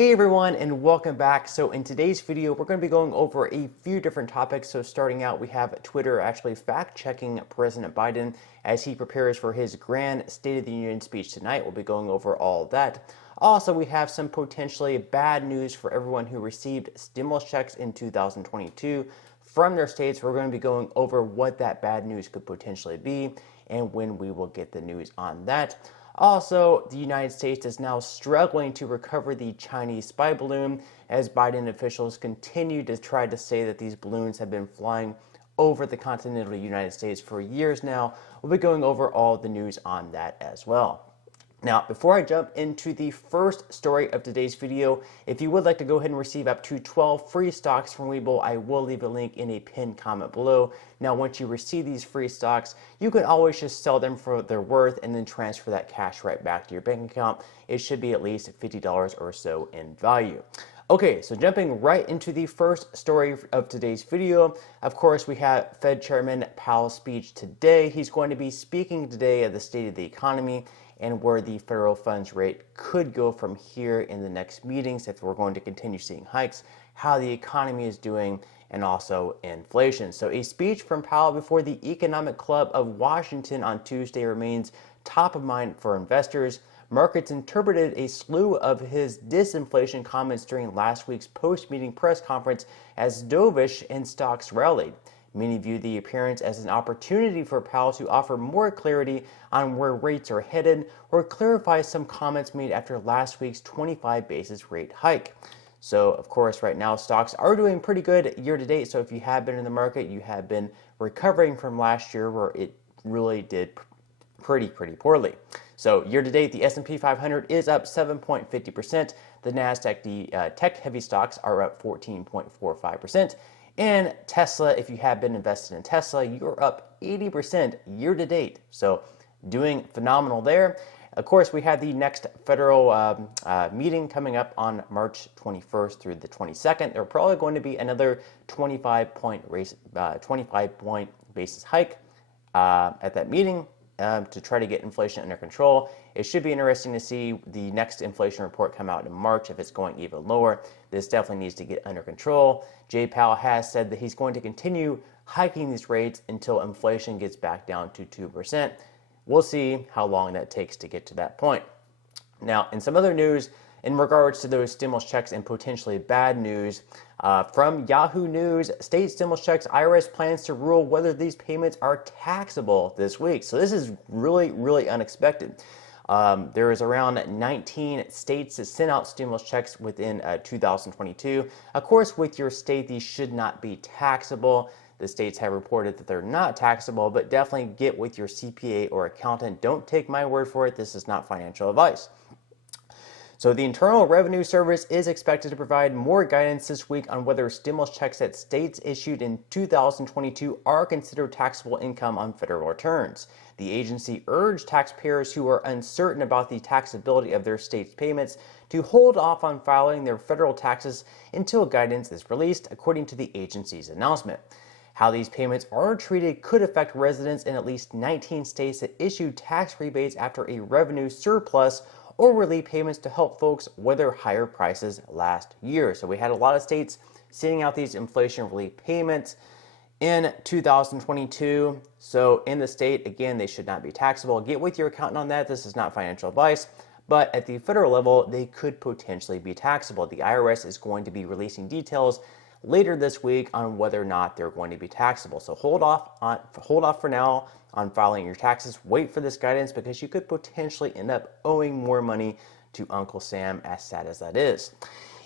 Hey everyone, and welcome back. So in today's video, we're going to be going over a few different topics. So starting out, we have Twitter actually fact-checking President Biden as he prepares for his grand State of the Union speech tonight. We'll be going over all of that. Also, we have some potentially bad news for everyone who received stimulus checks in 2022 from their states. We're going to be going over what that bad news could potentially be and when we will get the news on that. Also, the United States is now struggling to recover the Chinese spy balloon as Biden officials continue to try to say that these balloons have been flying over the continental United States for years now. We'll be going over all the news on that as well. Now, before I jump into the first story of today's video, if you would like to go ahead and receive up to 12 free stocks from Webull, I will leave a link in a pinned comment below. Now, once you receive these free stocks, you can always just sell them for their worth and then transfer that cash right back to your bank account. It should be at least $50 or so in value. Okay, so jumping right into the first story of today's video, of course, we have Fed Chairman Powell's speech today. He's going to be speaking today at the State of the Economy and where the federal funds rate could go from here in the next meetings if we're going to continue seeing hikes, how the economy is doing, and also inflation. So a speech from Powell before the Economic Club of Washington on Tuesday remains top of mind for investors. Markets interpreted a slew of his disinflation comments during last week's post-meeting press conference as dovish and stocks rallied. Many view the appearance as an opportunity for Powell to offer more clarity on where rates are headed or clarify some comments made after last week's 25 basis rate hike. So, of course, right now stocks are doing pretty good year to date. So if you have been in the market, you have been recovering from last year where it really did pretty poorly. So year to date, the S&P 500 is up 7.50%. The NASDAQ, the tech-heavy stocks are up 14.45%. And Tesla, if you have been invested in Tesla, you're up 80% year to date. So doing phenomenal there. Of course, we have the next federal meeting coming up on March 21st through the 22nd. There are probably going to be another 25-point basis hike at that meeting to try to get inflation under control. It should be interesting to see the next inflation report come out in March if it's going even lower. This definitely needs to get under control. Jay Powell has said that he's going to continue hiking these rates until inflation gets back down to 2%. We'll see how long that takes to get to that point. Now, in some other news, in regards to those stimulus checks and potentially bad news, from Yahoo News, state stimulus checks, IRS plans to rule whether these payments are taxable this week. So this is really unexpected. There is around 19 states that sent out stimulus checks within 2022. Of course, with your state, these should not be taxable. The states have reported that they're not taxable, but definitely get with your CPA or accountant. Don't take my word for it. This is not financial advice. So the Internal Revenue Service is expected to provide more guidance this week on whether stimulus checks that states issued in 2022 are considered taxable income on federal returns. The agency urged taxpayers who are uncertain about the taxability of their state's payments to hold off on filing their federal taxes until guidance is released, according to the agency's announcement. How these payments are treated could affect residents in at least 19 states that issued tax rebates after a revenue surplus or relief payments to help folks weather higher prices last year. So we had a lot of states sending out these inflation relief payments in 2022. So in the state, again, they should not be taxable. Get with your accountant on that. This is not financial advice. But at the federal level, they could potentially be taxable. The IRS is going to be releasing details later this week on whether or not they're going to be taxable. So hold off for now on filing your taxes. Wait for this guidance because you could potentially end up owing more money to Uncle Sam, as sad as that is.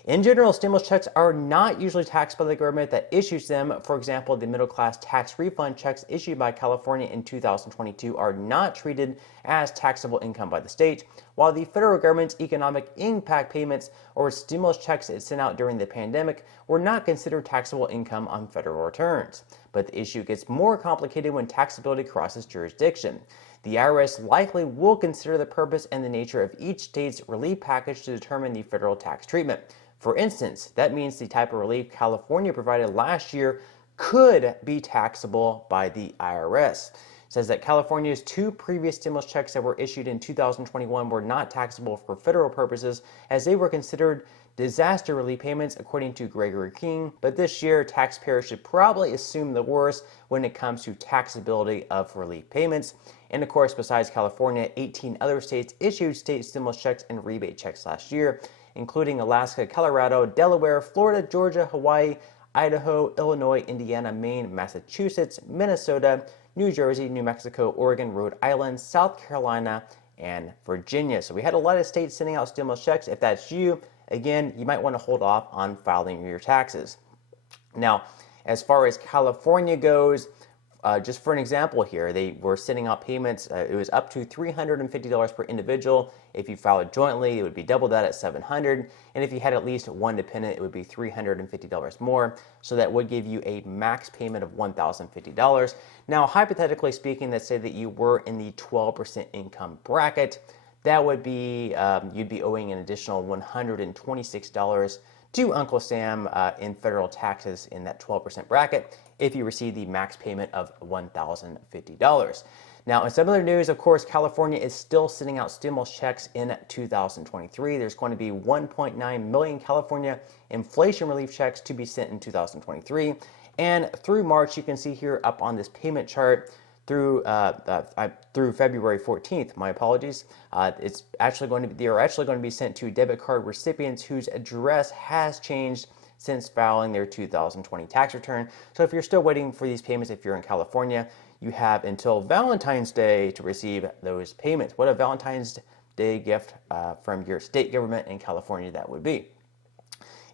In general, stimulus checks are not usually taxed by the government that issues them. For example, the middle-class tax refund checks issued by California in 2022 are not treated as taxable income by the state, while the federal government's economic impact payments or stimulus checks it sent out during the pandemic were not considered taxable income on federal returns. But the issue gets more complicated when taxability crosses jurisdiction. The IRS likely will consider the purpose and the nature of each state's relief package to determine the federal tax treatment. For instance, that means the type of relief California provided last year could be taxable by the IRS. It says that California's two previous stimulus checks that were issued in 2021 were not taxable for federal purposes as they were considered disaster relief payments, according to Gregory King. But this year, taxpayers should probably assume the worst when it comes to taxability of relief payments. And of course, besides California, 18 other states issued state stimulus checks and rebate checks last year, including Alaska, Colorado, Delaware, Florida, Georgia, Hawaii, Idaho, Illinois, Indiana, Maine, Massachusetts, Minnesota, New Jersey, New Mexico, Oregon, Rhode Island, South Carolina, and Virginia. So we had a lot of states sending out stimulus checks. If that's you, again, you might want to hold off on filing your taxes. Now, as far as California goes, just for an example here, they were sending out payments. It was up to $350 per individual. If you filed jointly, it would be double that at $700. And if you had at least one dependent, it would be $350 more. So that would give you a max payment of $1,050. Now, hypothetically speaking, let's say that you were in the 12% income bracket. That would be, you'd be owing an additional $126 to Uncle Sam in federal taxes in that 12% bracket if you receive the max payment of $1,050. Now, in some other news, of course, California is still sending out stimulus checks in 2023. There's going to be 1.9 million California inflation relief checks to be sent in 2023. And through March, you can see here up on this payment chart, through February 14th, my apologies. It's actually going to be, they are actually going to be sent to debit card recipients whose address has changed since filing their 2020 tax return. So if you're still waiting for these payments, if you're in California, you have until Valentine's Day to receive those payments. What a Valentine's Day gift from your state government in California that would be.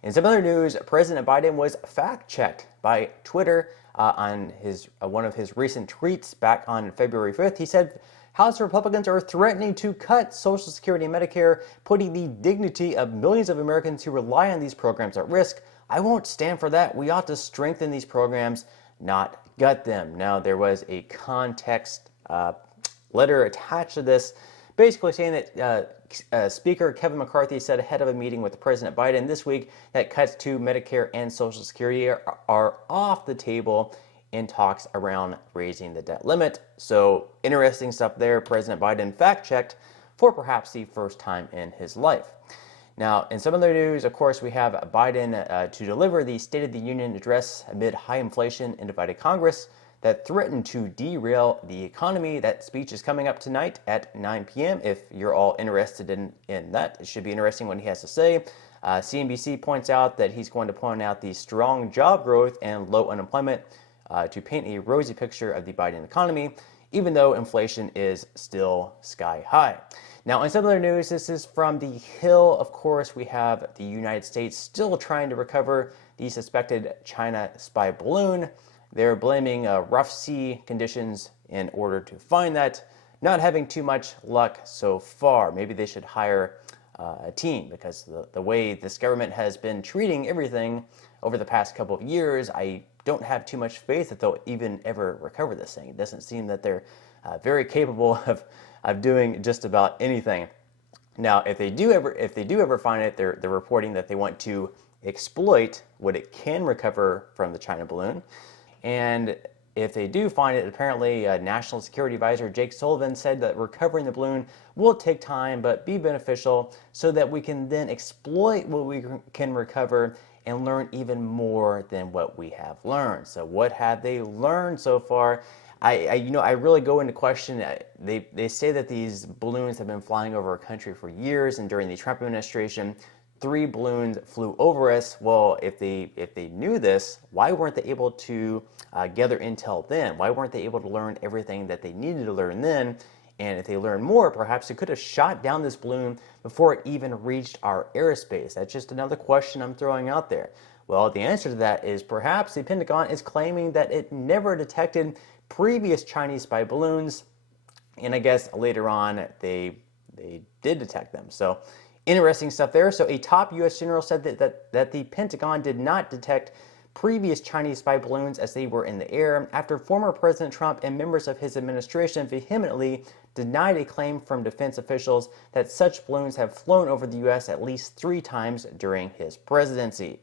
In some other news, President Biden was fact-checked by Twitter on one of his recent tweets back on February 5th. He said, House Republicans are threatening to cut Social Security and Medicare, putting the dignity of millions of Americans who rely on these programs at risk. I won't stand for that. We ought to strengthen these programs, not gut them. Now, there was a context letter attached to this, basically saying that Speaker Kevin McCarthy said ahead of a meeting with President Biden this week that cuts to Medicare and Social Security are off the table in talks around raising the debt limit. So interesting stuff there. President Biden fact-checked for perhaps the first time in his life. Now, in some other news, of course, we have Biden to deliver the State of the Union address amid high inflation and divided Congress that threatened to derail the economy. That speech is coming up tonight at 9 p.m. If you're all interested in that, it should be interesting what he has to say. CNBC points out that he's going to point out the strong job growth and low unemployment to paint a rosy picture of the Biden economy, even though inflation is still sky high. Now, in some other news, this is from The Hill. Of course, we have the United States still trying to recover the suspected China spy balloon. They're blaming rough sea conditions in order to find that. Not having too much luck so far. Maybe they should hire a team, because the way this government has been treating everything over the past couple of years, I don't have too much faith that they'll even ever recover this thing. It doesn't seem that they're very capable of doing just about anything. Now, if they do ever find it, they're reporting that they want to exploit what it can recover from the China balloon. And if they do find it, apparently National Security Advisor Jake Sullivan said that recovering the balloon will take time but be beneficial so that we can then exploit what we can recover and learn even more than what we have learned. So what have they learned so far? I really go into question. They say that these balloons have been flying over our country for years, and during the Trump administration, 3 balloons flew over us. Well, if they knew this, why weren't they able to gather intel then? Why weren't they able to learn everything that they needed to learn then? And if they learned more, perhaps they could have shot down this balloon before it even reached our airspace. That's just another question I'm throwing out there. Well, the answer to that is perhaps the Pentagon is claiming that it never detected previous Chinese spy balloons, and I guess later on they did detect them. So interesting stuff there. So a top U.S. general said that the Pentagon did not detect previous Chinese spy balloons as they were in the air after former President Trump and members of his administration vehemently denied a claim from defense officials that such balloons have flown over the U.S. at least 3 times during his presidency.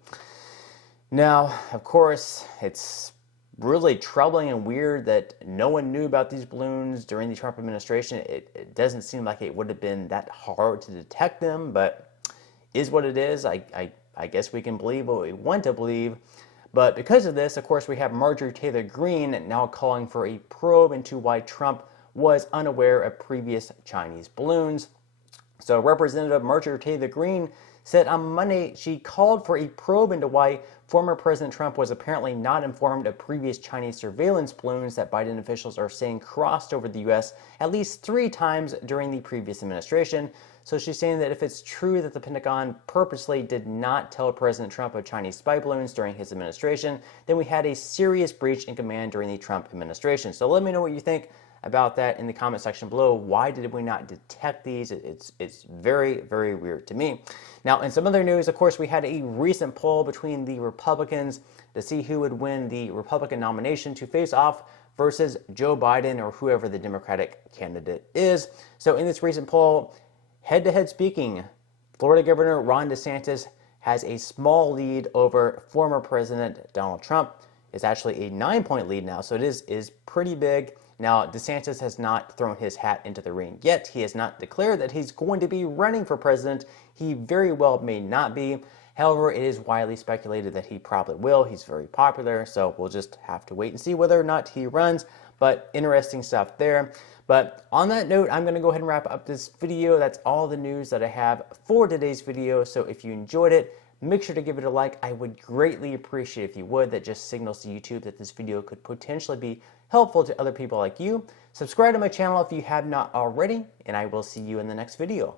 Now, of course, it's really troubling and weird that no one knew about these balloons during the Trump administration. It doesn't seem like it would have been that hard to detect them, but is what it is. I guess we can believe what we want to believe. But because of this, of course, we have Marjorie Taylor Greene now calling for a probe into why Trump was unaware of previous Chinese balloons. So Representative Marjorie Taylor Greene said on Monday she called for a probe into why former President Trump was apparently not informed of previous Chinese surveillance balloons that Biden officials are saying crossed over the U.S. at least 3 times during the previous administration. So she's saying that if it's true that the Pentagon purposely did not tell President Trump of Chinese spy balloons during his administration, then we had a serious breach in command during the Trump administration. So let me know what you think about that in the comment section below. Why did we not detect these? It's very, very weird to me. Now, in some other news, of course, we had a recent poll between the Republicans to see who would win the Republican nomination to face off versus Joe Biden or whoever the Democratic candidate is. So in this recent poll, head-to-head speaking, Florida Governor Ron DeSantis has a small lead over former President Donald Trump. It's actually a 9-point lead now, so it is pretty big. Now, DeSantis has not thrown his hat into the ring yet. He has not declared that he's going to be running for president. He very well may not be. However, it is widely speculated that he probably will. He's very popular, so we'll just have to wait and see whether or not he runs. But interesting stuff there. But on that note, I'm going to go ahead and wrap up this video. That's all the news that I have for today's video. So if you enjoyed it, make sure to give it a like. I would greatly appreciate if you would. That just signals to YouTube that this video could potentially be helpful to other people like you. Subscribe to my channel if you have not already, and I will see you in the next video.